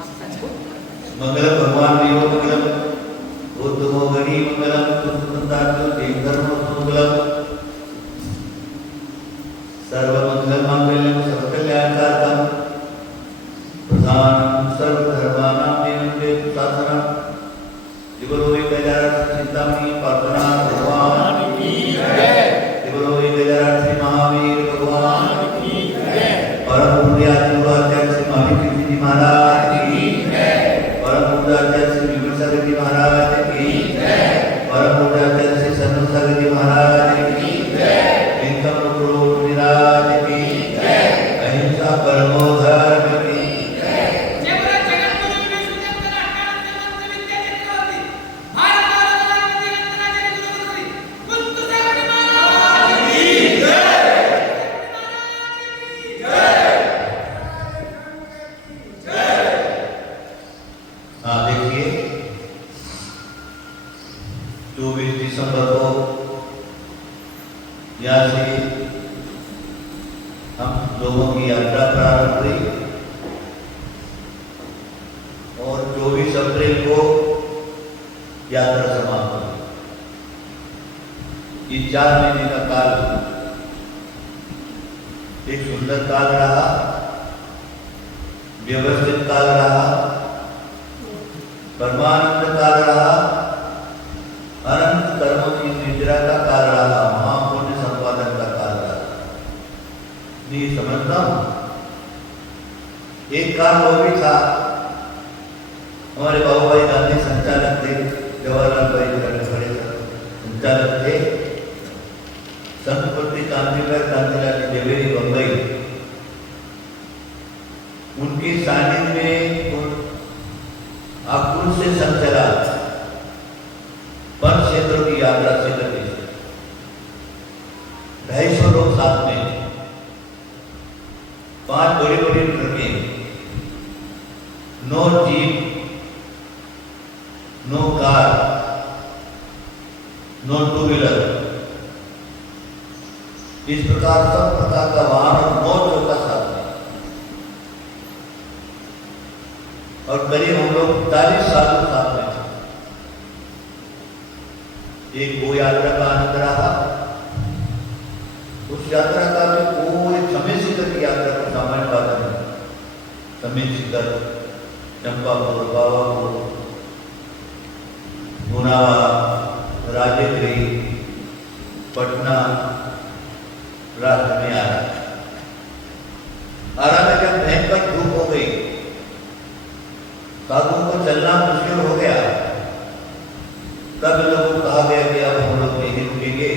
मंगलम भगवान देव मंगलम उद्धवो गणी मंगलम सुंदरार्थ देव धर्म मंगलम सर्व मंगल मांगल्यम सर्व कल्याणकारकम प्रधान सर्व धर्मानां देवं शासनम दिवलोई गजानन चिंतामणि प्रार्थना भगवान की जय। दिवलोई गजानन श्री महावीर भगवान की जय। परम पूज्य आचार्य श्री महावीर जी महाराज की जय। परम पूज्य आचार्य श्री विमल जी महाराज की जय। परम पूज्य आचार्य श्री सन्मुख जी महाराज की जय। इनका गुरु निराज की जय। अहिंसा परमो धर्म की जय। जय बोलो जगतगुरु विष्णुदेव अष्टादश विद्या चक्रवर्ती भारत माता की जय। गुरु कुंतु सेवक महाराज की जय। हाँ देखिए 24 दिसंबर को यहाँ से हम लोगों की यात्रा प्रारंभ हुई और 24 अप्रैल को यात्रा समाप्त हुई। ये 4 महीने का काल एक सुंदर काल रहा, व्यवस्थित काल रहा, परमानंद काल रहा, अनंत कर्मों की निद्रा का काल रहा, महापुण्य संपादन का काल रहा। नहीं समझता हूं एक काल वो भी था, हमारे बाबू भाई गांधी संचालक थे, जवाहरलाल भाई खड़े संचालक थे, संतप्रति कांतिलाल कांतिलाल जवेरी बम्बई, उनके सानिध्य में आकुल से संचला वन क्षेत्रों की यात्रा से करती है। 250 लोग साथ में, 5 बड़ी बड़ी ट्रकें, 9 जीप, 9 कार, 9 टू व्हीलर, इस प्रकार सब प्रकार का वाहन और 9 चौका साथ में। और करीब हम लोग 40 साल साथ में थे। एक वो यात्रा का आनंद रहा, उस यात्रा का भी पूरे समय शिखर की यात्रा का सामान्य बात नहीं। समय शिखर, चंपापुर, बाबापुर, गुनावा, राजेंद्री, पटना, रास्ते में आरा में जब भयंकर धूप हो गई, साधुओं को चलना मुश्किल हो गया, तब लोगों को कहा गया कि अब हम लोग नहीं रुकेंगे।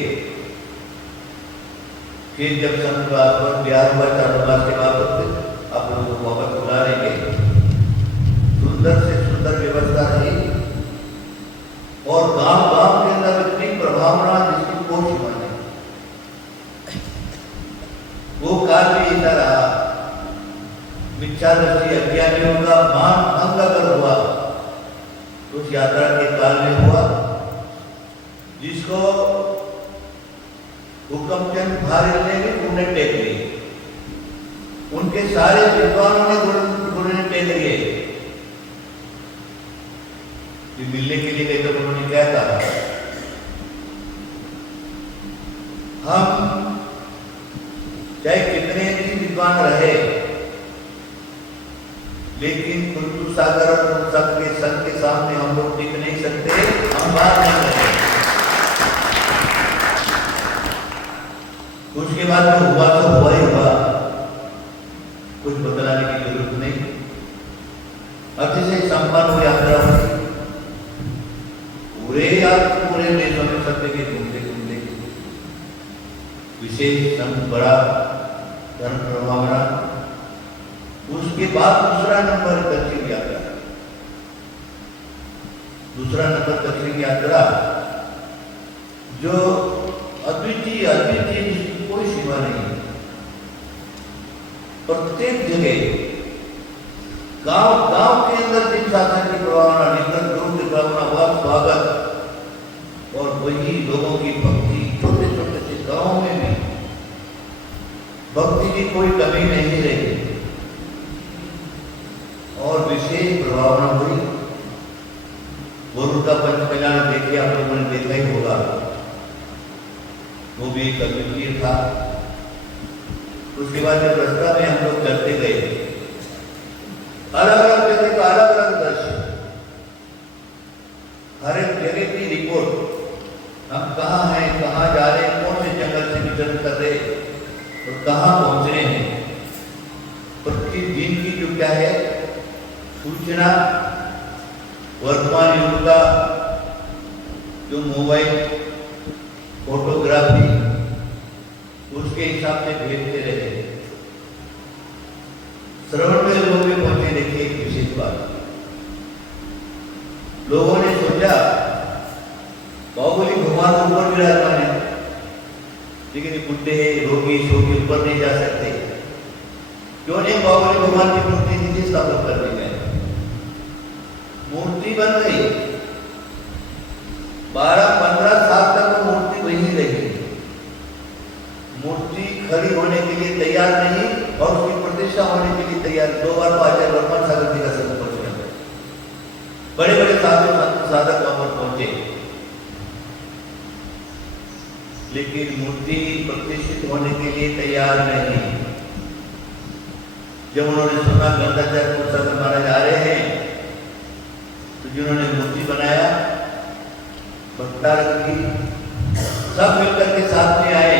फिर जब संतवाद पर बिहार हुआ, चारुवाद के बाद आप लोगों को वापस बुला लेंगे। सुंदर से सुंदर व्यवस्था रही और गांव के अंदर इतनी प्रभावना जिसकी कोई सीमा नहीं। वो काल भी ऐसा रहा, मिथ्यादृष्टि अज्ञानियों का मान भंग अगर हुआ तो उस यात्रा के काल में हुआ, जिसको हुक्मचंद भारत ने भी पुण्य टेक लिए, उनके सारे विद्वानों ने गुरु टेक लिए। मिलने के लिए गए तो उन्होंने क्या कहा, हम चाहे कितने भी विद्वान रहे, लेकिन कुंतु सागर और सबके संग के सामने हम लोग टिक नहीं सकते, हम बात नहीं करते। उसके बाद जो हुआ तो हुआ ही हुआ, कुछ बदलाने की जरूरत नहीं। अतिशय संपन्न हो यात्रा हुई, पूरे देशों में सत्य के घूमते घूमते विशेष बड़ा धर्म प्रभावना। उसके बाद दूसरा नंबर दक्षिण यात्रा, दूसरा नंबर दक्षिण यात्रा जो अद्वितीय जिसकी कोई सीमा नहीं है। प्रत्येक जगह गांव के अंदर जिन शासन की प्रभावना, निकट लोगों की प्रभावना, वह स्वागत और वही लोगों की भक्ति। छोटे छोटे से गांव में भी भक्ति की कोई कमी नहीं रही। और विशेष प्रभावना हुई। वरुण का पंच कल्याण देखिए, आप लोगों ने देखा ही होगा, वो भी कविवीर था। उसके बाद जब रास्ता में हम लोग चलते गए, अलग अलग जगह का अलग अलग दृश्य, हर एक जगह की रिपोर्ट, हम कहाँ हैं, कहाँ जा रहे हैं, कौन से जंगल से विचरण कर रहे और कहाँ पहुंच रहे हैं। प्रतिदिन की जो क्या है सूचना, वर्तमान युग का जो मोबाइल फोटोग्राफी, उसके हिसाब से भेजते रहे। श्रवण में लोग भी पहुंचे। देखिए एक विशेष बात, लोगों ने सोचा बाहुबली भगवान ऊपर विराजमान है, लेकिन बुढ़े रोगी शोगी ऊपर नहीं जा सकते, क्यों नहीं बाहुबली भगवान की मूर्ति नीचे स्थापित कर दी जाए। मूर्ति बन गई, 12-15 साल तक वो मूर्ति वहीं रही। मूर्ति खड़ी होने के लिए तैयार नहीं और उसकी प्रतिष्ठा होने के लिए तैयार। 2 बार तो आचार्य वर्मा सागर जी का संग पहुंच गया, बड़े बड़े साधु संत साधक वहां पर पहुंचे, लेकिन मूर्ति प्रतिष्ठित होने के लिए तैयार नहीं। जब उन्होंने सुना गंगाचार्य पुरसागर महाराज आ रहे हैं, तो जिन्होंने मूर्ति बनाया, भट्टारक जी सब मिलकर के साथ में आए,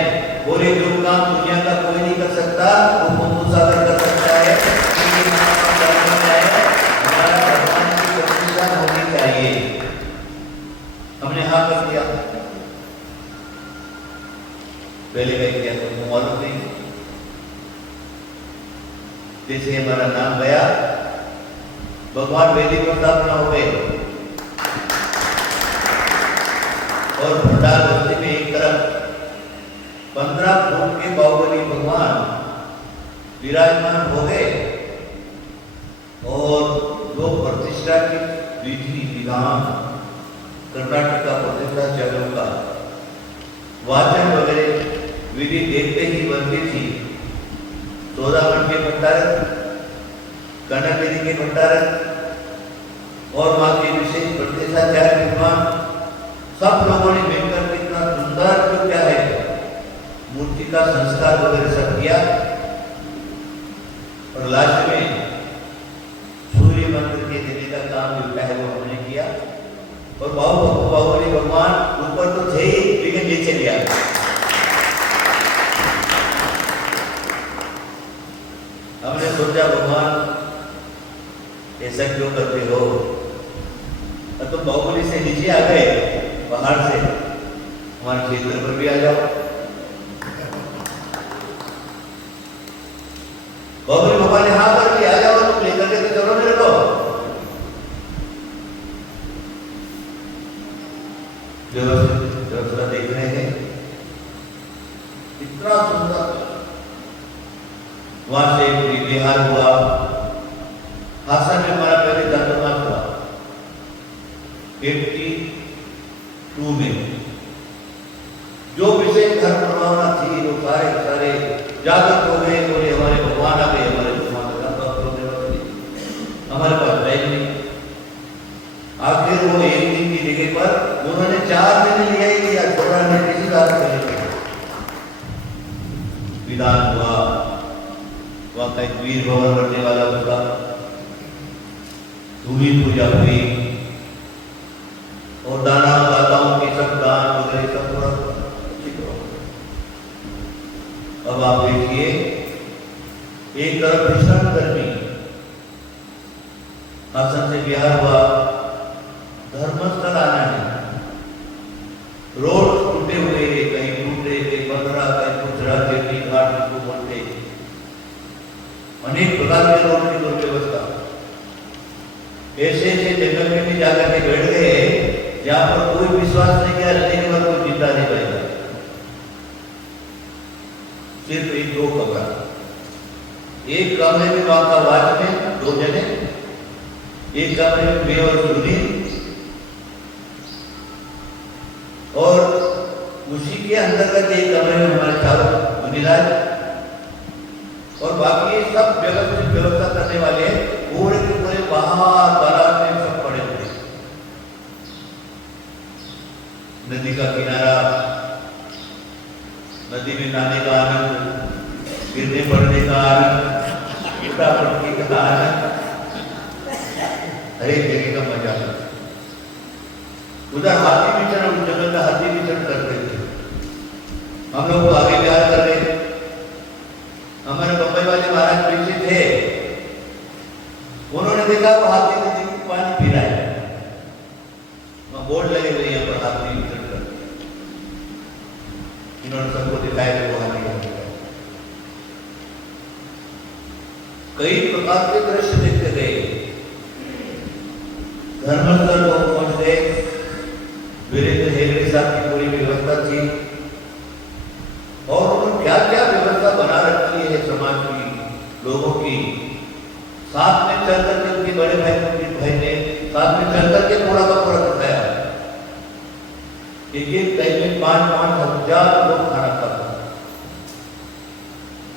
बोले जो काम दुनिया का कोई नहीं कर सकता वो पुरसागर कर सकता है, हमारा भगवान की प्रतिष्ठा होनी चाहिए। हमने हाँ कर दिया। पहले क्या किया तो मालूम नहीं, जैसे हमारा नाम गया, भगवान वेदी को स्थापना हो गए और भंडार बस्ती में एक तरफ 15 फुट के बाहुबली भगवान विराजमान हो गए और जो प्रतिष्ठा की विधि विधान कर्नाटक का प्रतिष्ठा चालू का वाचन वगैरह विधि देखते ही बनती थी। 14 फुट के भंडारक, कनक वेदी के भंडारक और वहां के विशेष प्रतिष्ठाचार्य विद्वान, सब लोगों ने मिलकर कितना सुंदर जो क्या है मूर्ति का संस्कार वगैरह सब किया और लास्ट में सूर्य मंत्र के देने का काम जो क्या है वो हमने किया। और बाहुबली भगवान ऊपर तो थे ही, लेकिन नीचे लिया। हमने सोचा भगवान ऐसा क्यों करते हो, तो बाहुबली से नीचे आ गए, पहाड़ से हमारे क्षेत्र पर भी आ जाओ। बाहुबली भगवान ने हाँ कर दिया, आ जाओ, तुम लेकर के तो चलो मेरे को। व्यवस्था देख रहे हैं, इतना सुंदर। वहां से बिहार हुआ, हासन में हमारा पहले चातुर्मास हुआ 82 में। जो विशेष धर्म प्रभावना थी वो सारे जागृत हो गए, बोले हमारे भगवान आ गए, हमारे भगवान हमारे पास टाइम नहीं। आखिर वो एक दिन की जगह पर उन्होंने 4 दिन लिया ही लिया, छोड़ा नहीं किसी बात करेंगे। विधान हुआ, वहां का एक वीर भवन बनने वाला उसका भूमि पूजा हुई और दाताओं के सब दान वगैरह सब पूरा। अब आप देखिए, एक तरफ भीषण गर्मी, हासन से बिहार हुआ, धर्मस्थल आना है, रोड टूटे हुए, कहीं टूटे, कहीं बंद रहा, कहीं कुछ रहा, जेटी घाट जिसको बोलते, अनेक प्रकार के रोड की दुर्व्यवस्था। ऐसे जंगल में भी जाकर के बैठ गए जहां पर कोई विश्वास नहीं किया, रहने के बाद कोई जिंदा नहीं बचेगा। सिर्फ 1-2 कमरा, एक कमरे में वहां का वॉचमैन 2 जने, एक कमरे में मैं और सुनील, और उसी के अंतर्गत एक कमरे में हमारे चालक मुनिराज और बाकी सब व्यवस्था करने वाले पूरे के पूरे बाहर तालाब में सब पड़े थे। नदी का किनारा, नदी में नहाने का आनंद, गिरने पड़ने का आनंद, गिरता पड़ने का आनंद, हर एक जगह का मजा। उधर हाथी विचरण, उस जगह का हाथी विचरण करते थे। हम लोग को आगे प्यार कर रहे थे। हमारे बम्बई वाले महाराज पीछे थे, उन्होंने देखा वो हाथी नदी में पानी पी रहा है। वहां बोर्ड लगे हुए यहाँ पर हाथी विचरण करते। इन्होंने सबको दिखाया कि वो हाथी है। कई प्रकार के दृश्य देखते गए। धर्मस्थल को पहुंच गए। वीरेंद्र हेगड़े साहब की पूरी व्यवस्था थी और उन्होंने क्या क्या व्यवस्था बना रखी है समाज की, लोगों की। साथ में चल करके उनके बड़े भाई ने साथ में चल करके पूरा का पूरा दिखाया। एक टाइम में 5-5 हजार लोग खाना खाते,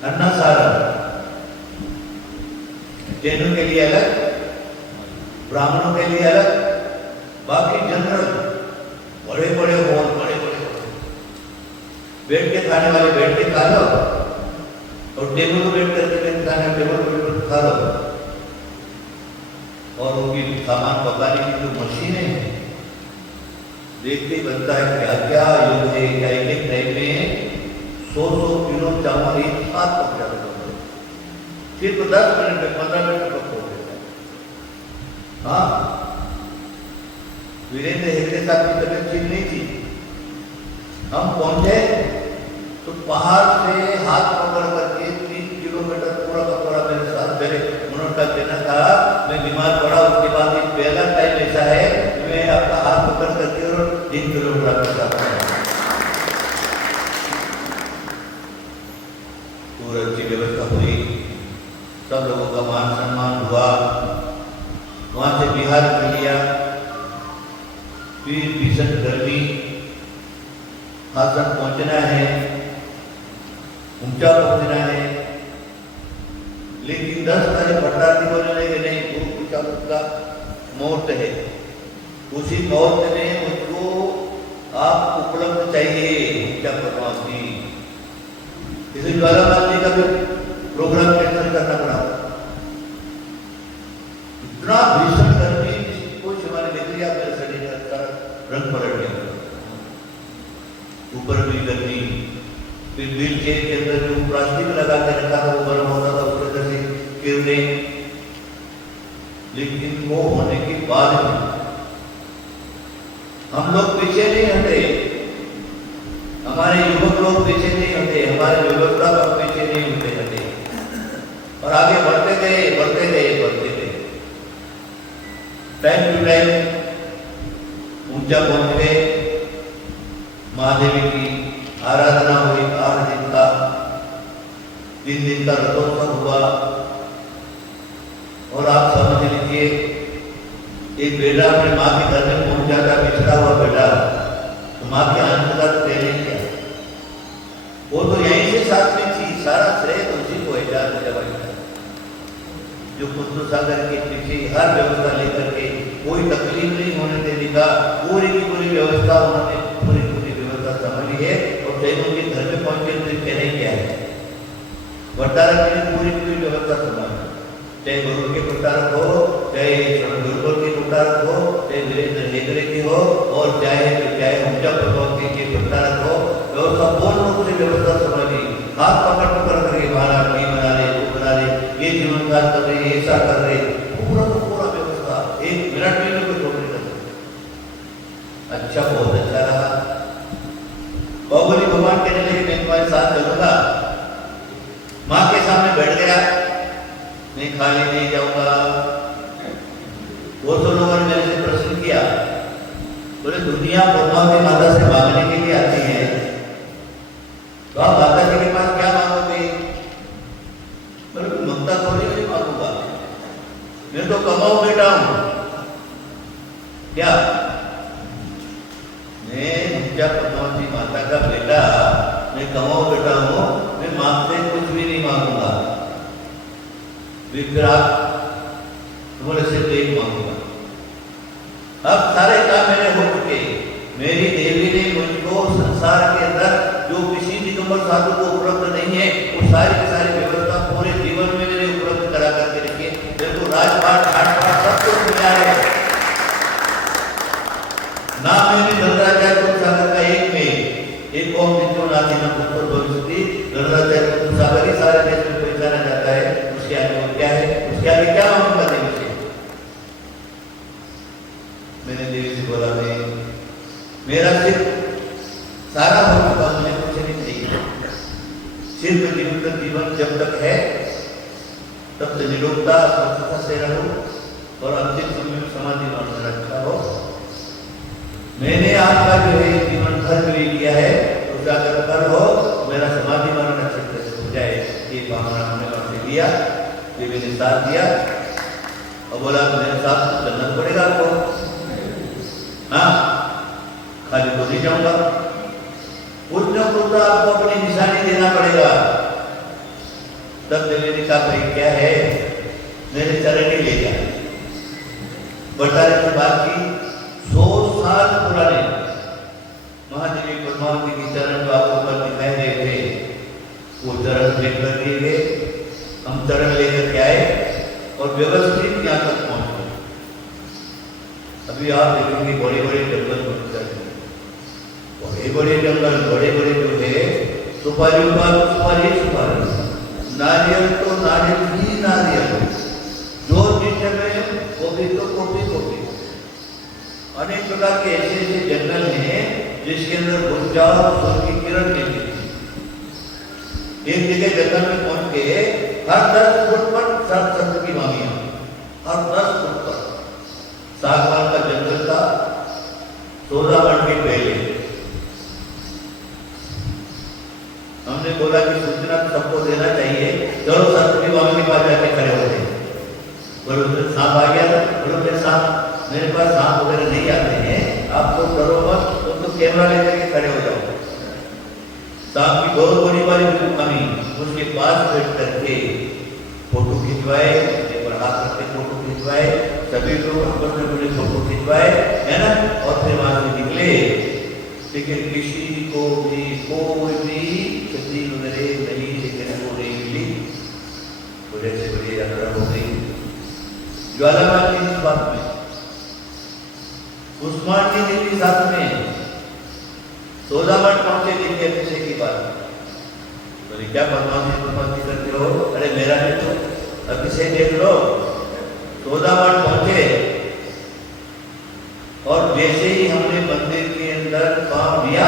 अन्ना सारा। जैनों के लिए अलग, ब्राह्मणों के लिए अलग, बाकी जनरल बड़े बड़े हॉल, बड़े बड़े बैठ के खाने वाले बैठ के खा लो और टेबल पर बैठ करके खाने टेबल पर खा लो। और उनकी सामान पकाने की जो मशीनें हैं, देखते ही बनता है क्या क्या योग है। क्या एक टाइम में 100 किलो चावल एक साथ पक जाता है, सिर्फ 10 मिनट में 15 मिनट में पक जाता है। हाँ, वीरेंद्र हेगड़े साहब की तबीयत ठीक नहीं थी। हम पहुंचे तो पहाड़ से हाथ पकड़ करके 3 किलोमीटर पूरा का पूरा मेरे साथ मेरे उन्होंने का कहना था। मैं बीमार पड़ा, उसके बाद ये पहला टाइम ऐसा है मैं आपका हाथ पकड़ करके और 3 किलोमीटर आपके साथ पूरी अच्छी व्यवस्था हुई। सब लोगों का मान सम्मान हुआ। वहां से बिहार कर लिया, फिर भीषण गर्मी, हासन पहुंचना है, ऊंचा पहुंचना है। लेकिन 10 तारीख भट्टार्थी बोले कि नहीं, गुरु पूछा उसका मुहूर्त है, उसी मुहूर्त में उसको आप उपलब्ध चाहिए ऊंचा पहुंचती। इसी ज्वालामाली का भी प्रोग्राम कैंसिल करना पड़ा। इतना भीषण गर्मी, कोई हमारे निकली आप मेरे शरीर का रंग पलट गया। ऊपर भी गर्मी, फिर व्हील चेयर के अंदर जो प्लास्टिक लगा के रखा था वो गर्म होता था, उसके अंदर से गिरने। लेकिन वो होने के बाद हम लोग पीछे नहीं हटे, हमारे युवक लोग पीछे नहीं हटे, हमारे व्यवस्था लोग पीछे नहीं हटे और आगे बढ़ते गए, बढ़ते गए, बढ़ते गए। टाइम टू टाइम ऊंचा पहुंच गए। महादेवी की आराधना हुई 8 दिन का, 3 दिन का रथोत्सव हुआ। और आप समझ लीजिए, एक बेटा अपने माँ के घर में पहुंच जाता, बिछड़ा हुआ बेटा, तो माँ के आनंद का तय नहीं किया। वो तो यहीं से साथ में थी, सारा श्रेय तो उसी को एजाज जगह जो कुंदू सागर के पीछे हर व्यवस्था लेकर के कोई तकलीफ नहीं होने देने का पूरी की पूरी व्यवस्था उन्होंने पूरी व्यवस्था संभाली है। और जैन उनके घर में पहुंचे तो कहने क्या है, भट्टारक ने पूरी पूरी व्यवस्था संभाली। चाहे गुरु के भट्टारक हो, चाहे गुरुकुल के भट्टारक हो, चाहे वीरेंद्र हेगड़े की हो, और चाहे ऊंचा प्रभाव के भट्टारक हो, व्यवस्था पूर्ण रूप से व्यवस्था संभाली। हाथ पकड़ पकड़ करके महाराज नहीं बना रहे, वो बना रहे, ये जीवनदान कर रहे, ऐसा कर रहे, पूरा तो पूरा व्यवस्था 1 मिनट में कोई छोड़ नहीं सकते। अच्छा, बहुत अच्छा रहा। बाहुबली भगवान कहने लगे मैं तुम्हारे साथ चलूंगा। माँ के सामने बैठ गया, मैं खाली नहीं जाऊंगा। वो तो लोगों ने मेरे से प्रश्न किया, बोले दुनिया पद्मावती माता से मांगने के लिए आती है, तो आप माता जी के पास क्या मांगोगे? बोले ममता थोड़ी नहीं मांगूंगा, मैं तो कमाऊ बेटा हूं। क्या मैं ऊंचा पद्मावती माता का बेटा, मैं कमाऊ बेटा हूं, मैं मांगते कुछ भी नहीं मांगूंगा। विक्रांत बोले सिर्फ एक मांगूंगा। अब सारे काम मेरे हो चुके। मेरी देवी ने मुझको संसार के अंदर जो किसी दिगंबर साधु को उपलब्ध नहीं है वो सारी की सारी व्यवस्था पूरे जीवन में मेरे उपलब्ध करा करके रखिए। मेरे को राजपाट घाटपाट सब कुछ मिला है। नाम में भी धनराचार्य कुल सागर का एक में एक ओम विद्योनाथी न पुत्र भविष्यति धनराचार्य कुल सागर ही सारे देश में पहचाना जाता है। उसके आगे वो क्या है, उसके आगे क्या मांगूंगा देवी से? मैंने देवी से बोला मेरा सिर्फ सारा हो चुका, मुझे कुछ नहीं चाहिए। सिर्फ जीवन जब तक है तब तक निरोगता स्वस्थता से रहो और अंतिम समय में समाधि मान रखा हो। मैंने आपका जो है जीवन भर के लिए किया है, उसका अगर कर हो मेरा समाधि मरण अच्छे तरह से हो जाए। ये भावना हमने आपसे लिया, देवी ने साथ दिया और बोला मेरे साथ चलना पड़ेगा आपको। हाँ, खाली तो नहीं जाऊंगा, कुछ न कुछ तो आपको अपनी निशानी देना पड़ेगा। तब देवी ने कहा भाई क्या है, मेरे चरण ही ले जाए। बटारे की बात की 100 साल पुराने महादेवी परमावती के चरण जो आपको ऊपर दिखाई दे रहे वो चरण भेंट कर दिए गए। हम चरण लेकर के आए और व्यवस्थित यहाँ तक पहुंच गए। अभी आप देखेंगे बड़े बड़े जंगल बड़े जंगल बड़े बड़े जो है सुपारी सुपारी सुपारी, नारियल तो नारियल ही नारियल, जो जिसमें में कॉफी तो कॉफी। अनेक प्रकार के ऐसे ऐसे जंगल हैं जिसके अंदर ऊर्जा और सूर्य की किरण मिलती है। एक जगह जंगल में पहुंच के हर 10 फुट पर सत की मांगियां, हर 10 फुट पर। सागवान का जंगल था 14 मण के पहले। हमने बोला कि सूचना सबको देना चाहिए, चलो सरस्वती मामी के पास जाके खड़े होते। बोलो उसमें सांप आ गया, बोलो मेरे सांप, मेरे पास सांप वगैरह नहीं आते हैं, आप तो डरो मत, तुम तो कैमरा लेकर के खड़े हो जाओ। सांप की बहुत बड़ी बड़ी मामी उसके पास बैठ करके फोटो खिंचवाए, पर हाथ रख के फोटो खिंचवाए, सभी लोग आपस में बड़े फोटो खिंचवाए, है ना। और फिर वहां से निकले। लेकिन किसी को भी कोई भी क्षति वगैरह नहीं देखने को नहीं मिली। बड़े से बड़ी यात्रा हो गई। ज्वालामाली जी साथ में, उस्मान जी भी साथ में, 14 मठ पहुंचे दिन के पीछे की बात। बोले क्या परमात्मा करते हो? अरे मेरा नहीं तो अभिषेक देख लो। 14 मठ पहुंचे और जैसे ही हमने मंदिर के अंदर काम दिया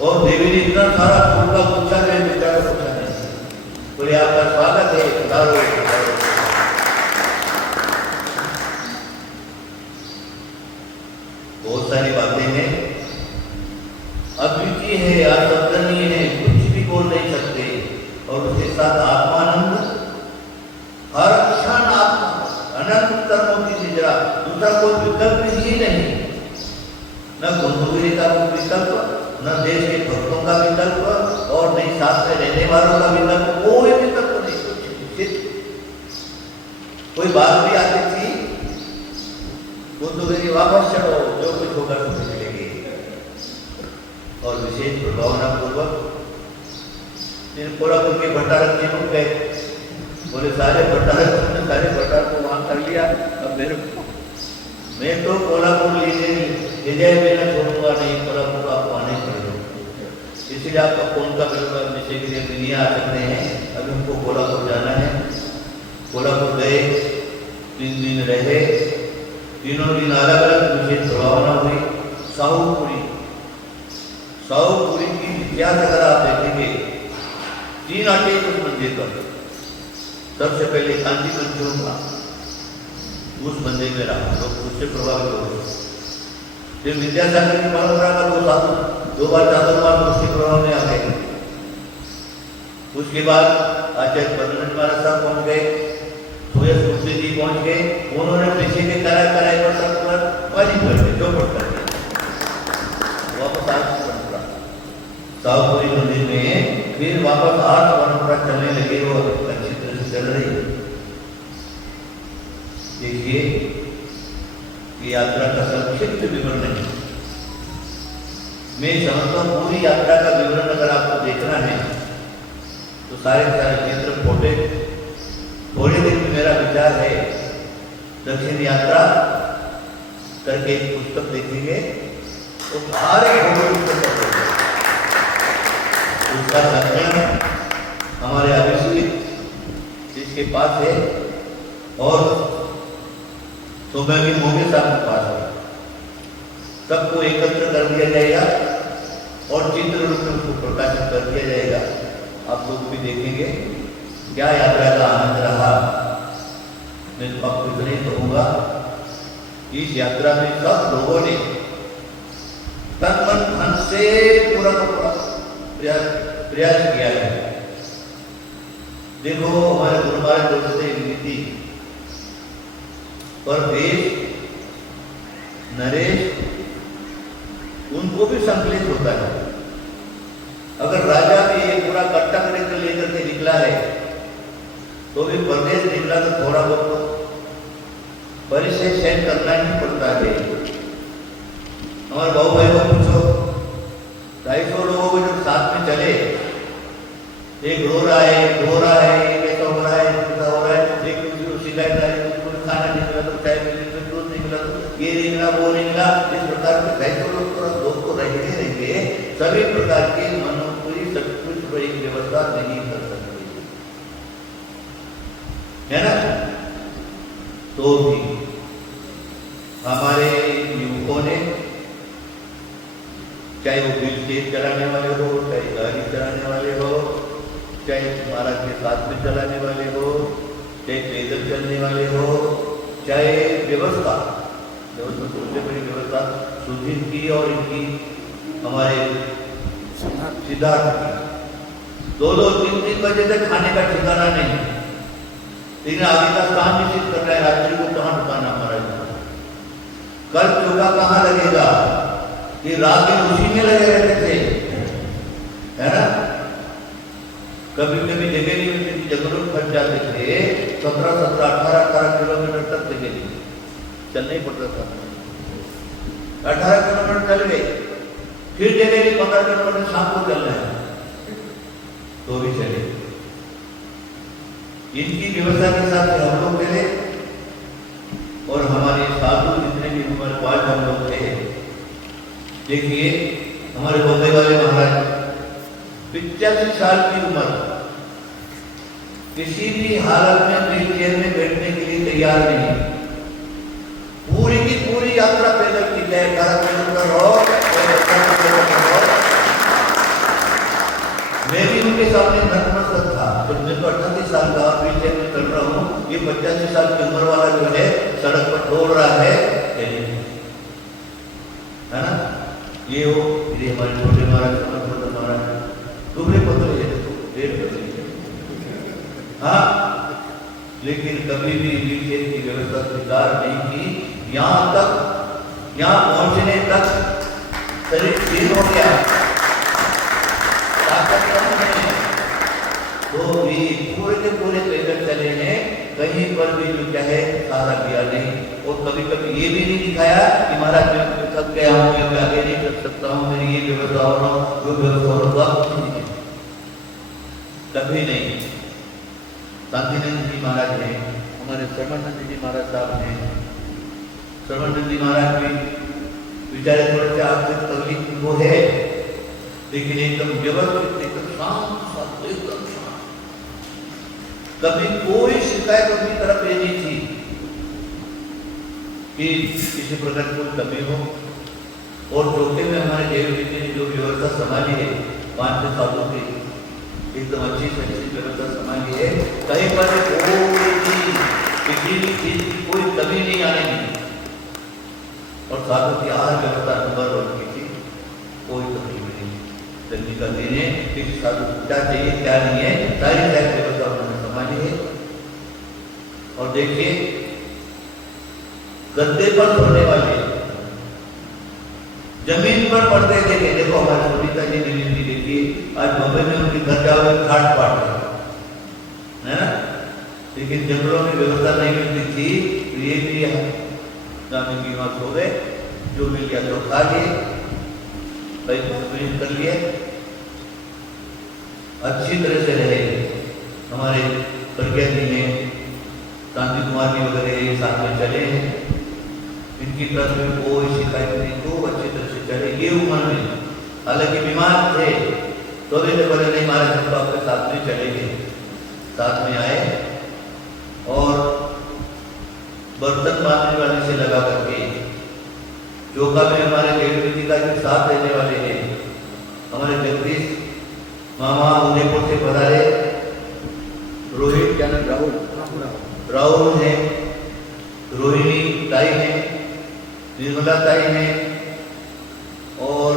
और देवी ने इतना सारा फूल का गुच्छा दे दिया, पूछा नहीं। बोले आपका स्वागत है, बहुत सारी बातें हैं, अद्वितीय है, असाधारणीय है, कुछ भी बोल नहीं सकते। और उसके साथ आत्मानंद, हर क्षण आत्मा अनंत मोती से जरा, दूसरा कोई विकल्प ही नहीं। न गुरुगिरी का कोई विकल्प, न देश के भक्तों का विकल्प और नहीं साथ में रहने वालों का विकल्प, कोई विकल्प नहीं। कुछ कोई बात भी आती थी गुरुगिरी वापस चलो, जो कुछ होगा तो चलेगी। और विशेष प्रभावना पूर्वक कोल्हापुर के भट्टारक जी लोग गए। बोले सारे भट्टारक को वहां कर लिया। अब मेरे को, मैं तो कोल्हापुर ले जाए बिना छोड़ूंगा नहीं, कोल्हापुर आपको आने पड़ेगा। इसलिए आपका फोन का बिल्कुल जैसे कि नहीं आ सकते हैं, अभी हमको कोल्हापुर जाना है। कोल्हापुर गए, 3 दिन रहे, तीनों दिन अलग अलग विशेष प्रभावना हुई। साहूपुरी की इतिहास अगर आप देखेंगे, 3 आटे उस मंदिर पर। सबसे पहले कांची मंदिरों का उस मंदिर में रहा, लोग उससे प्रभावित हो गए। फिर विद्यासागर की परंपरा का 2 बार चातुर्मास उसके प्रभाव में आ गए। उसके बाद आचार्य पद्मनाथ महाराज साहब पहुंच गए, सुरेश मुक्ति जी पहुंच गए। उन्होंने पीछे के कराए पर सब पर वाजिब कर दिया, जो पढ़ कर वापस आज परंपरा साहूपुरी मंदिर में फिर वापस आज परंपरा चलने लगी। वो अच्छी तरह से चल रही है। देखिए ये यात्रा का संक्षिप्त विवरण है। मैं समझता हूँ पूरी यात्रा का विवरण अगर आपको देखना है तो सारे क्षेत्र फोटे थोड़े दिन में मेरा विचार है दक्षिण यात्रा करके एक पुस्तक देखेंगे तो सारे उसका संकलन हमारे अभिषेक जिसके पास है और सौभाग्य मोगे साहब के पास है, सबको एकत्र कर दिया जाएगा और चित्र रूप में उसको प्रकाशित कर दिया जाएगा। आप लोग भी देखेंगे क्या यात्रा का आनंद रहा। मैं तो आपको इतना ही कहूँगा, इस यात्रा में सब लोगों ने तन मन धन से पूरा का पूरा प्रयास किया है। देखो हमारे गुरु महाराज बोलते थे नीति पर देश नरेश उनको भी संकलित होता है। अगर राजा भी ये पूरा कट्टा करके लेकर के निकला है तो भी प्रदेश निकला तो थोड़ा बहुत परिचय सहन करना ही पड़ता है। हमारे भाऊ भाई को पूछो 250 लोगों को जब साथ में चले, एक रो रहा है, धो रहा है, एक ऐसा हो रहा है, ऐसा हो रहा है, एक दूसरे को शिकायत आ रही है, कोई खाना नहीं मिला तो चाय मिली तो दूध नहीं मिला तो ये नहीं मिला वो नहीं मिला। इस प्रकार के 250 लोग पूरा दोस्त को रहेंगे सभी प्रकार के मनोपुरी सब कुछ एक व्यवस्था नहीं कर सकते है ना। तो भी हमारे युवकों ने चाहे वो व्हील चेयर चलाने वाले हो, चाहे गाड़ी चलाने वाले हो, चाहे महाराज के साथ में चलाने वाले हो, चाहे पैदल चलने वाले हो, चाहे व्यवस्था सबसे बड़ी व्यवस्था सुधीर की और इनकी हमारे सिद्धार्थ की 2-3 बजे तक खाने का ठिकाना नहीं। लेकिन आगे का स्थान निश्चित करना है, रात्रि को कहाँ ठिकाना हमारा कल चौका कहाँ लगेगा कि रात दिन उसी में लगे रहते थे है ना। कभी कभी जगह नहीं मिलती थी, जंगलों में फंस जाते थे। 17-18 किलोमीटर तक जगह नहीं चलना ही पड़ता था। 18 किलोमीटर चल गए, फिर जगह नहीं 15 किलोमीटर शाम को चलना है तो भी चले। इनकी व्यवस्था के साथ हम लोग चले और हमारे साधु जितने भी हमारे 5 हम लोग थे। देखिए हमारे बम्बई वाले महाराज 85 साल की उम्र, किसी भी हालत में व्हील चेयर में बैठने के लिए तैयार नहीं। पूरी की पूरी यात्रा पैदल की जाए, 18 किलोमीटर हो मैं भी उनके सामने नतमस्तक था। जब मैं तो 38 साल का व्हील चेयर में चल रहा हूँ, ये 85 साल की उम्र वाला जो है सड़क पर दौड़ रहा है ना। ये हो ये हमारे छोटे महाराज दुबले पतले है, हाँ, लेकिन कभी भी व्हील चेयर की व्यवस्था स्वीकार नहीं की। यहाँ तक यहाँ पहुंचने तक शरीर ठीक हो गया, ताकत कम है, तो भी पूरे के पूरे पैदल चले हैं, कहीं पर भी जो क्या है सहारा दिया नहीं। और कभी कभी ये भी नहीं दिखाया कि महाराज मैं थक गया हूँ, मैं आगे नहीं कर सकता हूँ, मेरी ये व्यवस्था हो रहा हूँ, जो व्यवस्था हो रहा है कभी नहीं। शांतिनंद जी महाराज हैं, हमारे श्रवणानंद जी महाराज साहब हैं। श्रवणानंद जी महाराज भी बेचारे थोड़े से आपसे तकलीफ वो है, लेकिन एकदम व्यवस्थित, एकदम शांत, एकदम शांत। कभी कोई शिकायत उनकी तरफ ये नहीं थी कि किसी प्रकार कोई कमी हो। और चौथे में हमारे देवी जी ने जो व्यवस्था संभाली है 5 सालों की, एकदम अच्छी से अच्छी व्यवस्था संभाली है। कहीं पर किसी भी चीज की कोई कमी नहीं आने। और साधु की आहार व्यवस्था नंबर 1 की थी, कोई तकलीफ नहीं। जल्दी का दिन है, किसी साधु क्या चाहिए क्या नहीं है, सारी व्यवस्था उन्होंने संभाली है। और देखिए गद्दे पर सोने वाले, जमीन पर पड़ते देखे। देखो हमारे सुनीता जी ने देखिए, आज बम्बई में उनके घर जाओगे खाट पाट है ना। लेकिन जंगलों में व्यवस्था नहीं मिलती थी, ये भी नामी की वहाँ सो गए, जो मिल गया तो खा लिए, भाई प्रेम कर लिए, अच्छी तरह से रहे। हमारे प्रज्ञा जी ने, शांति कुमार जी वगैरह साथ में चले हैं, इनकी तरफ में कोई शिकायत नहीं, खूब अच्छी तरह से चले ये उम्र में। हालांकि बीमार थे तो भी बोले नहीं महाराज हम तो आपके साथ में चलेंगे, साथ में आए और बर्तन बांधने वाले से लगा करके चौका में हमारे देवी जी का जो साथ रहने वाले हैं, हमारे जगदीश मामा उदयपुर से पधारे, रोहित क्या नाम राहुल है, रोहिणी ताई है, निर्मला ताई है और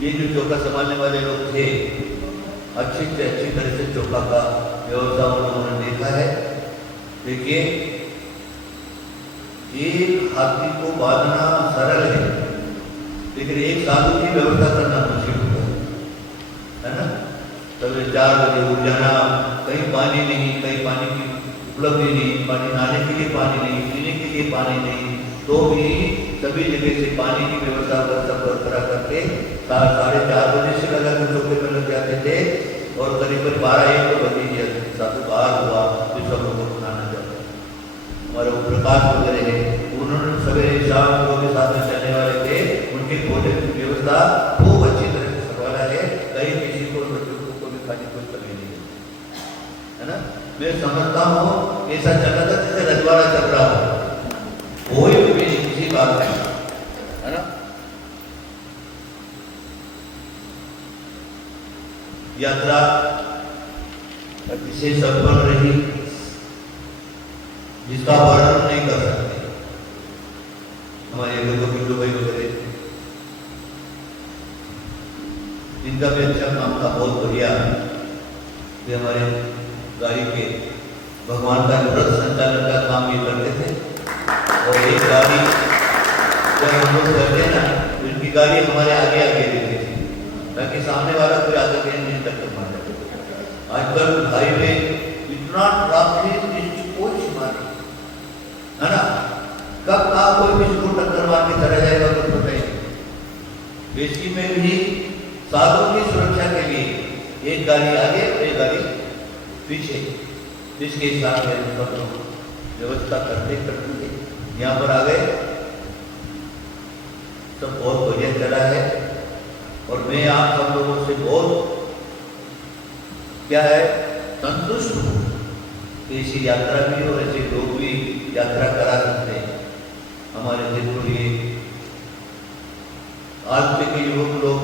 ये जो चौका संभालने वाले लोग थे, अच्छी से अच्छी तरह से चौका का व्यवस्था उन्होंने देखा है। देखिए एक हाथी को बांधना सरल है, लेकिन एक साधु की व्यवस्था करना मुश्किल होता है ना। सवेरे 4 बजे उठ जाना, कहीं पानी नहीं, कहीं पानी की उपलब्धि नहीं, पानी नहाने के लिए पानी नहीं, पीने के लिए पानी नहीं, तो भी सभी जगह से पानी की व्यवस्था सब बरकरार करके 4:30 बजे से लगा कर चौके पर लग जाते थे और करीब 12-1 बजे साधु बाहर हुआ तो सब लोगों को खाना जाता है। हमारे वो प्रकाश वगैरह है, उन्होंने सवेरे शाम लोगों के साथ में चलने वाले थे, उनके भोजन की व्यवस्था खूब अच्छी तरह से संभाला है, कहीं किसी को बच्चों को खाने कोई कमी नहीं है ना। मैं समझता हूँ ऐसा चला था जैसे रजवाड़ा चल रहा हो, कोई भी किसी बात नहीं है ना। यात्रा अतिशय सफल रही, जिसका वर्णन नहीं कर सकते। हमारे लोगों की भाई वगैरह इनका भी अच्छा काम था, बहुत बढ़िया। ये हमारे गाड़ी के भगवान का व्रत संचालन का काम ये करते थे और एक गाड़ी जब हम लोग करते ना, तो इनकी गाड़ी हमारे आगे आगे देती थी ताकि सामने वाला कोई आगे के नहीं टक्कर मार जाए। आजकल हाईवे इतना ट्रैफिक जिसकी कोई सीमा नहीं है ना, कब कहाँ कोई भी इसको टक्कर मार के चला जाएगा तो पता ही नहीं। इसी में भी साधु की सुरक्षा के लिए एक गाड़ी आगे और एक गाड़ी पीछे, जिसके हिसाब से सब लोग व्यवस्था करते करते यहाँ पर आ गए। सब बहुत बढ़िया चला है और मैं आप सब लोगों से बहुत क्या है संतुष्ट हूँ। ऐसी यात्रा भी और ऐसे लोग भी यात्रा करा सकते हैं। हमारे देखो ये आज के युवक लोग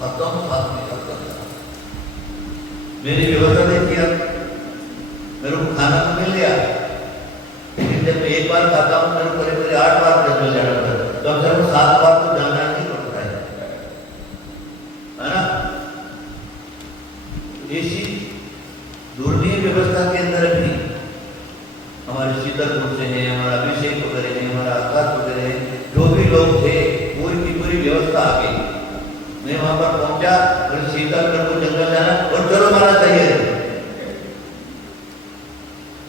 खत्म साथ में करता था। मेरी व्यवस्था नहीं किया, मेरे को खाना तो मिल गया, लेकिन जब एक बार खाता हूँ मेरे को करीब 8 बार मिल जाना पड़ता है, तो कम से कम 7 बार तो जाना ही पड़ता है ना। ऐसी दुर्नीय व्यवस्था के अंदर भी हमारे शीतलपुर से है, हमारा अभिषेक वगैरह है, हमारा आकाश वगैरह है, जो भी लोग थे पूरी की पूरी व्यवस्था आ गई। मैं वहां पर पहुंचा, शीतलगढ़ को जंगल जाना और चलो मारा चाहिए,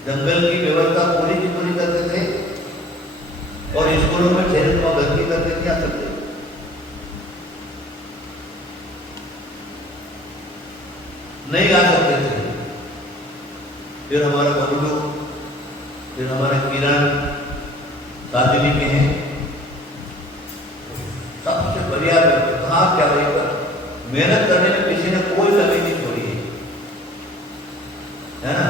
जंगल की व्यवस्था पूरी की पूरी करते थे और स्कूलों में ठहरे तो गलती करते थे, आ सकते नहीं आ सकते थे। फिर हमारा बबलू, फिर हमारा किरण दादिनी के हैं, सबसे बढ़िया कहा क्या भाई पर मेहनत करने में किसी ने कोई कमी नहीं छोड़ी है ना।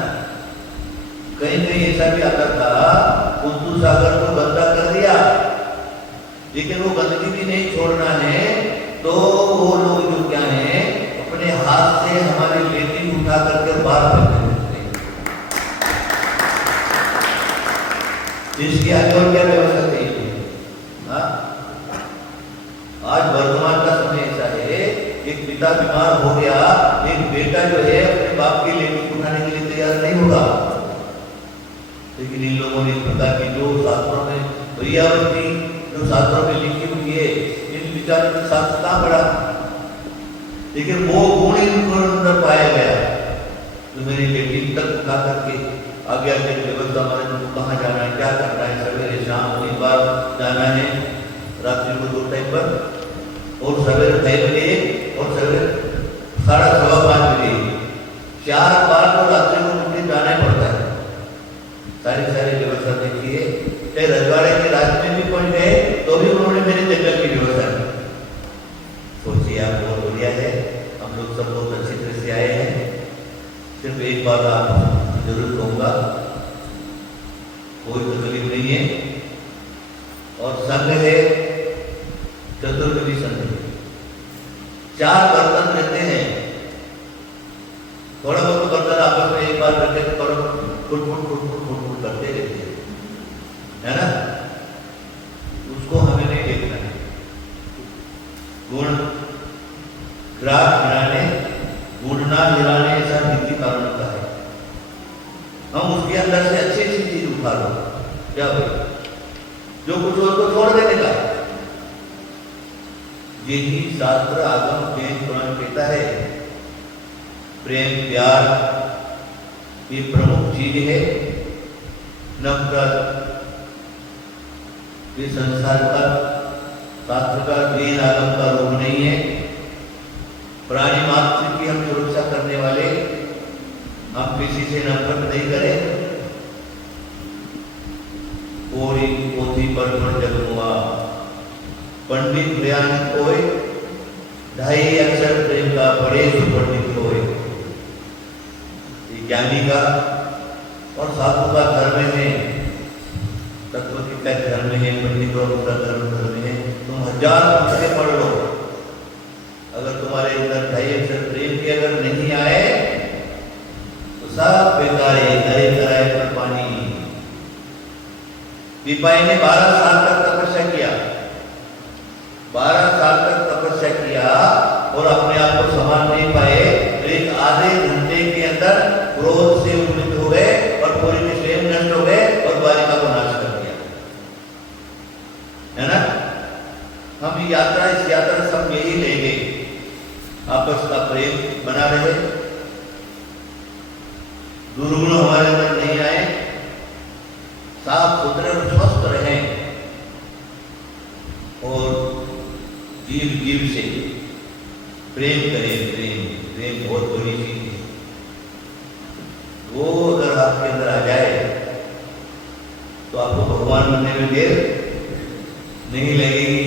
कहीं कहीं ऐसा भी आता था कुंतु सागर को गंदा कर दिया, लेकिन वो गंदगी भी नहीं छोड़ना है, तो वो लोग जो क्या है अपने हाथ से हमारी बेटी उठा करके बाहर फेंक देते हैं। इसकी आगे और क्या व्यवस्था चाहिए। हाँ, आज वर्तमान का समय ऐसा है, एक पिता बीमार हो गया, एक बेटा जो है अपने बाप की लेटी उठाने के लिए तैयार नहीं होगा, लेकिन इन लोगों ने इस प्रकार की जो शास्त्रों में भैयावती जो शास्त्रों में लिखी हुई है, इन विचारों के साथ कहाँ बढ़ा, लेकिन वो गुण इनको अंदर पाया गया जो मेरी बेटी तक उठा करके आगे आगे व्यवस्था हमारे को कहाँ जाना है, क्या करना है, सवेरे शाम 3 बार जाना है, रात्रि को 2 टाइम पर, और सवेरे 6 बजे और सवेरे 4:15 बजे 4 बार तो रात्रि को मुझे जाना ही पड़ता है। सारी व्यवस्था देखिए, चाहे रजवाड़े के रात में भी पड़ गए तो भी उन्होंने मेरे जंगल की व्यवस्था की। सोचिए आप, बहुत बढ़िया है, हम लोग सब बहुत अच्छी तरह से आए हैं। सिर्फ एक बात आप जरूर कहूँगा, कोई तकलीफ नहीं है, और संघ है चतुर्वेदी संघ, 4 बर्तन रहते हैं, थोड़ा बहुत बर्तन आपस में एक बार रखे तो थोड़ा फुट करते रहते हैं, है ना? उसको हमें नहीं देखना है। गुण ग्राह गिराने, गुणना गिराने, ऐसा नीति कारण का है। हम उसके अंदर से अच्छी चीज उठा लो, क्या भाई, जो कुछ हो उसको छोड़ देने का। यही शास्त्र आगम वेद पुराण कहता है। प्रेम प्यार ये प्रमुख चीज है। नफरत ये संसार का शास्त्र का वेद आगम का रूप नहीं है। प्राणी मात्र की हम सुरक्षा करने वाले, हम किसी से नफरत नहीं करें। कोई पोथी पर जगमुआ पंडित ज्ञान कोई, 2.5 अक्षर प्रेम का पढ़े तो पंडित होए। ज्ञानी का और साधु का धर्म है, तत्व की क्या धर्म है, पंडित और उसका धर्म है। तुम 1000 पुस्तकें पढ़ लो, अगर तुम्हारे अंदर 2.5 अक्षर प्रेम के अगर नहीं आए तो सब बेकार है, करे कराए पर पानी। दीपाई ने 12 साल तक तपस्या किया, 12 साल तक तपस्या किया और अपने आप को संभाल नहीं पाए। एक आधे घंटे के अंदर क्रोध से उन्मत्त हो गए और पूरी के स्वयं नष्ट हो गए और द्वारिका को नाश कर दिया, है ना? हम इस यात्रा सब यही लेंगे, आपस का प्रेम बना रहे, दुर्गुण हमारे अंदर नहीं आए, साफ सुथरे और स्वस्थ रहें, और जीव से प्रेम करें। प्रेम बहुत बड़ी चीज है। वो अगर आपके अंदर आ जाए तो आपको भगवान बनने में देर नहीं लगेगी।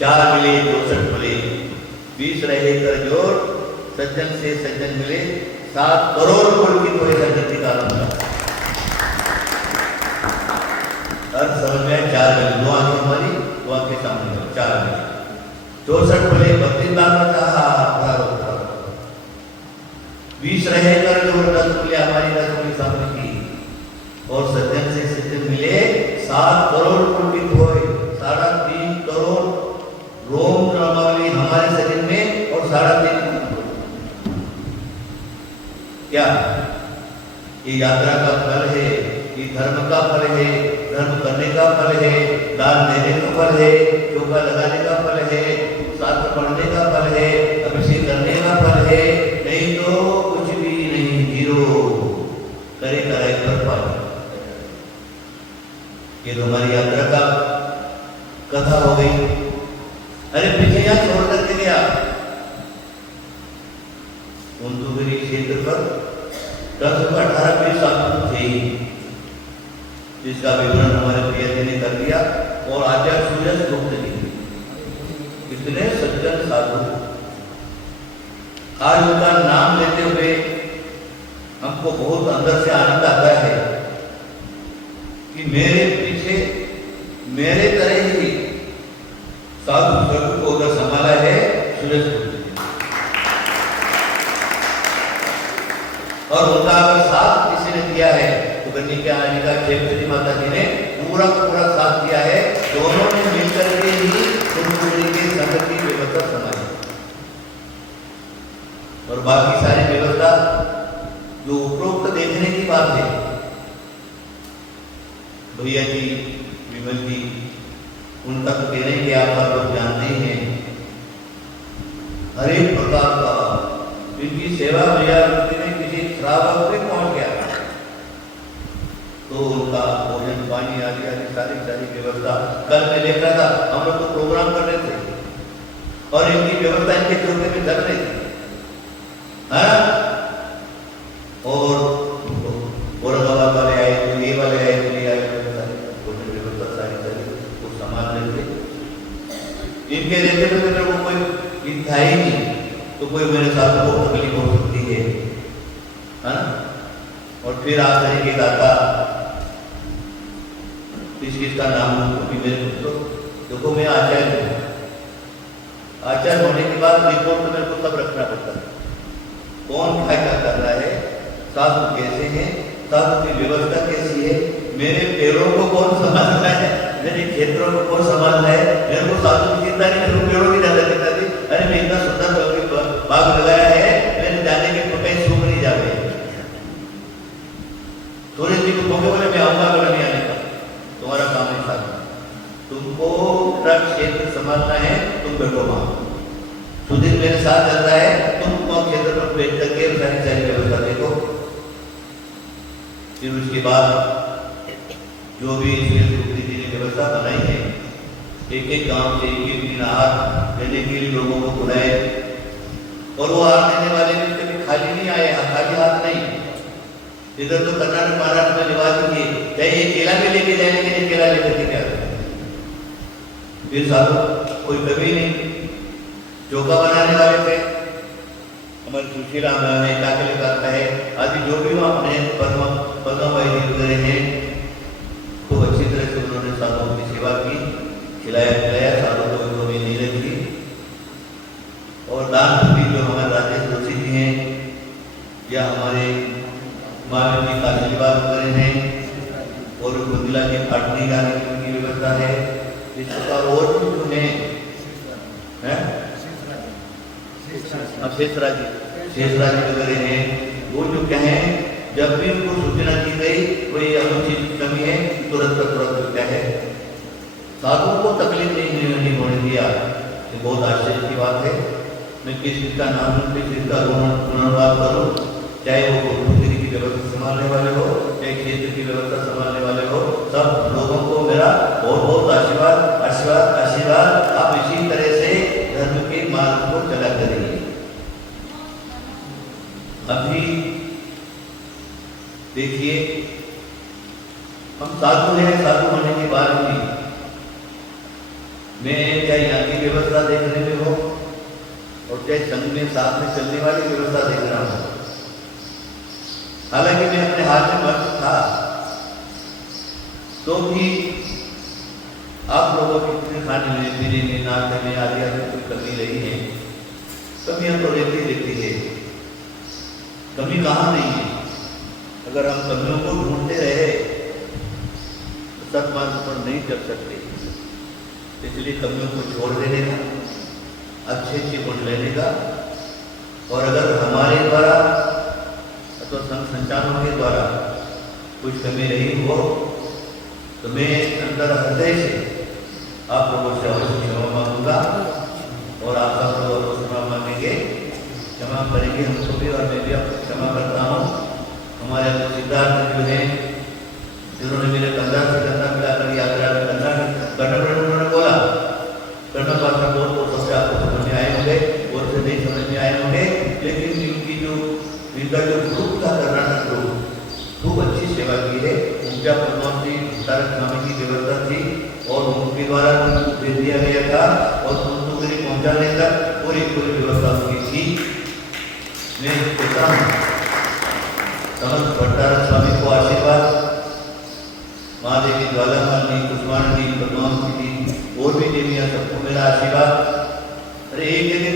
4 मिले 64 मिले, 20 रहे कर जोड़, सज्जन से सज्जन मिले, 7 करोड़ की कोई संगति का आनंद। अर्थ समझ में 4 मिले, 2 आंखें हमारी, 2 आंखें सामने 4 मिले, 64 मिले, 32 लाख में चाहा 20 रहे कर जोड़, 10 मिले हमारी, 10 मिले सामने की, और सज्जन से सज्जन मिले, 7 करोड़ की कोई, 3.5 करोड़ रोम रमावली हमारे शरीर में, और 3.5 क्या ये यात्रा का फल है, ये धर्म का फल है, धर्म करने का फल है, दान देने का फल है, चौका लगाने का फल है, शास्त्र पढ़ने का फल है, अभिषेक करने का फल है। नहीं तो कुछ भी नहीं, जीरो करे कराए पर पाए। ये तो हमारी यात्रा का कथा हो गई। अरे पीछे यहाँ छोड़ करके गया कुंतुगिरी क्षेत्र पर 10-18 साधु थे, जिसका विवरण हमारे प्रिय जी ने कर दिया, और आचार्य सूरज गुप्त जी, इतने सज्जन साधु। आज उनका नाम लेते हुए हमको बहुत अंदर से आनंद आता है कि मेरे पीछे मेरे तरह ही साधु प्रभु को अगर संभाला है सूरज गुप्त जी, और उनका अगर साथ किसी ने दिया है तो गन्नी के आने का क्षेत्री माता जी ने पूरा साथ दिया है। दोनों ने मिलकर के ही कुंतुगिरी के संघ की व्यवस्था संभाली, और बाकी सारी व्यवस्था जो उपरोक्त देखने की बात है, भैया जी विमल जी उनका तो कहने के आप लोग जानते ही हैं, हर एक प्रकार का इनकी सेवा भैया ने किसी श्रावक में पहुंच गया, तो उनका भोजन पानी आदि आदि सारी व्यवस्था कल मैं देख रहा था, हम लोग तो प्रोग्राम कर रहे थे और इनकी व्यवस्था इनके चौके में चल रही थी, है ना? और औरंगाबाद वाले आए तो ये वाले आए तो ये आए, भोजन व्यवस्था सारी वो संभाल रहे थे। इनके रहते हुए मेरे को कोई था ही नहीं, तो कोई मेरे साथ बहुत तकलीफ हो सकती है ना? और फिर आज तरीके का था किसका नाम क्योंकि मेरे तो देखो मैं आचार्य हूँ, आचार्य होने के बाद रिपोर्ट तो मेरे को सब रखना पड़ता है, कौन क्या कर रहा है, साधु कैसे हैं, साधु की व्यवस्था कैसी है, मेरे पैरों को कौन संभाल रहा है, मेरे क्षेत्रों को कौन संभाल रहा है। मेरे को साधु की चिंता नहीं, मेरे को पैरों की ज्यादा चिंता थी। अरे मैं इतना सुंदर बाग लगाया है, मैंने जाने के कहीं सूख नहीं जाते। सूरज जी को मौके बोले मैं आऊंगा, अगर नहीं आने का तुम्हारा काम नहीं था, तुमको क्षेत्र संभालना है, तुम बैठो वहां, सुधीर मेरे साथ चल रहा है, तुम क्षेत्र पर बैठ करके सारी व्यवस्था देखो। फिर उसके बाद जो भी जी ने व्यवस्था बनाई है, एक गांव से एक दिन आहार देने के लिए लोगों को बुलाए, और वो आहार देने वाले भी कभी खाली नहीं आए, खाली हाथ नहीं। इधर तो कर्नाटक महाराष्ट्र में रिवाज है, चाहे ये केला भी लेके जाने के लिए केला लेकर के क्या, फिर साधु कोई कभी नहीं। चौका बनाने वाले थे हमारे सुशीला में दाखिल करता है आदि जो भी वहाँ अपने पद्म वगैरह हैं, खूब अच्छी तरह से उन्होंने साधुओं की सेवा की, खिलाया पिलाया, साधुओं को जो भी नीले की। और दान भी जो हमारे राजेश जोशी जी हैं या हमारे महावीर जी का आशीर्वाद वगैरह हैं, और बुंदिला की फाटनी गाने की व्यवस्था है। इस प्रकार और भी जो है शेषराज वगैरह हैं, वो जो क्या है, जब भी उनको सूचना की गई कोई अनुचित कमी है तुरंत क्या है, साधुओं को तकलीफ नहीं होने दिया। ये बहुत आश्चर्य की बात है। मैं किसी का नाम किसका पुनर्वाद करूँ, चाहे वो गुरुगिरी की व्यवस्था संभालने वाले हो, चाहे क्षेत्र की व्यवस्था संभालने वाले हो, सब लोगों को मेरा बहुत बहुत आशीर्वाद। आप इसी तरह से धर्म के मार्ग को चला करेंगे। अभी देखिए, हम साधु हैं, साधु होने के बाद भी मैं चाहे यहाँ की व्यवस्था देखने में हो और चाहे संघ में साथ में चलने वाली व्यवस्था देख रहा हूँ। हालांकि मैं अपने हाथ में मर्द था, तो भी आप लोगों की इतने खाने में, पीने में, नाचने में आदि कोई कमी रही है। कमियां तो रहती है, कमी कहाँ नहीं है। अगर हम कमियों को ढूंढते रहे तो सत्मार्ग पर नहीं चल सकते। इसलिए कमियों को छोड़ देने का, अच्छे गुण लेने का, और अगर हमारे द्वारा अथवा संघ संचालकों के द्वारा कुछ कमी रही हो तो मैं अंदर हृदय से आप लोगों से अवश्य क्षमा मांगूंगा, और आप सब लोगों को क्षमा मांगेंगे, क्षमा करेंगे हमको भी, और मैं भी आपको क्षमा करता हूँ। हमारे सिद्धार्थ जो है, जिन्होंने मेरे कंधा से कंधा मिलाकर यात्रा में कर्नाटक उन्होंने बोला, कर्नाटक भाषा बहुत सबसे आपको समझ में आए होंगे, और से नहीं समझ में आए होंगे, लेकिन इनका जो ग्रुप था, कर्नाटक ग्रुप, खूब अच्छी सेवा की है। उनका प्रधानमंत्री तारक स्वामी की व्यवस्था थी, और उनके द्वारा दे दिया गया था, और उनको पहुँचाने का पूरी व्यवस्था उनकी थी। मैं कहता हूँ समस्त भट्टारक स्वामी को आशीर्वाद, महादेवी ज्वाला मानी, कुष्मांड जी, पद्मावती जी, और भी देवियाँ, सबको मेरा आशीर्वाद। अरे एक जगह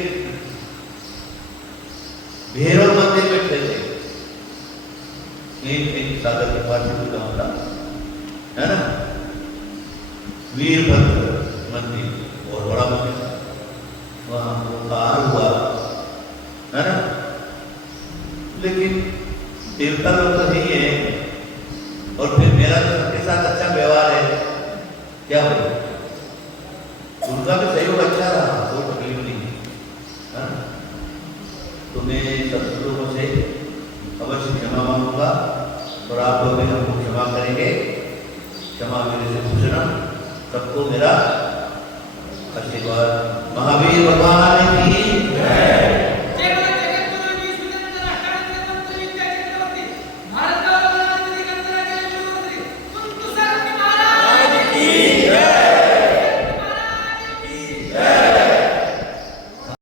भैरव मंदिर में थे, एक सागर के पास से गाँव था, है ना, वीरभद्र मंदिर और बड़ा मंदिर था, वहाँ बाहर हुआ, है ना। लेकिन देवता लोग तो नहीं है, और फिर मेरा तो सबके साथ अच्छा व्यवहार है, क्या बोले, उनका भी सहयोग अच्छा रहा, कोई तकलीफ नहीं है। तो मैं सब लोगों से अवश्य क्षमा मांगूंगा, और आप लोग को क्षमा करेंगे। क्षमा मेरे से भूषण सबको मेरा आशीर्वाद। महावीर भगवान की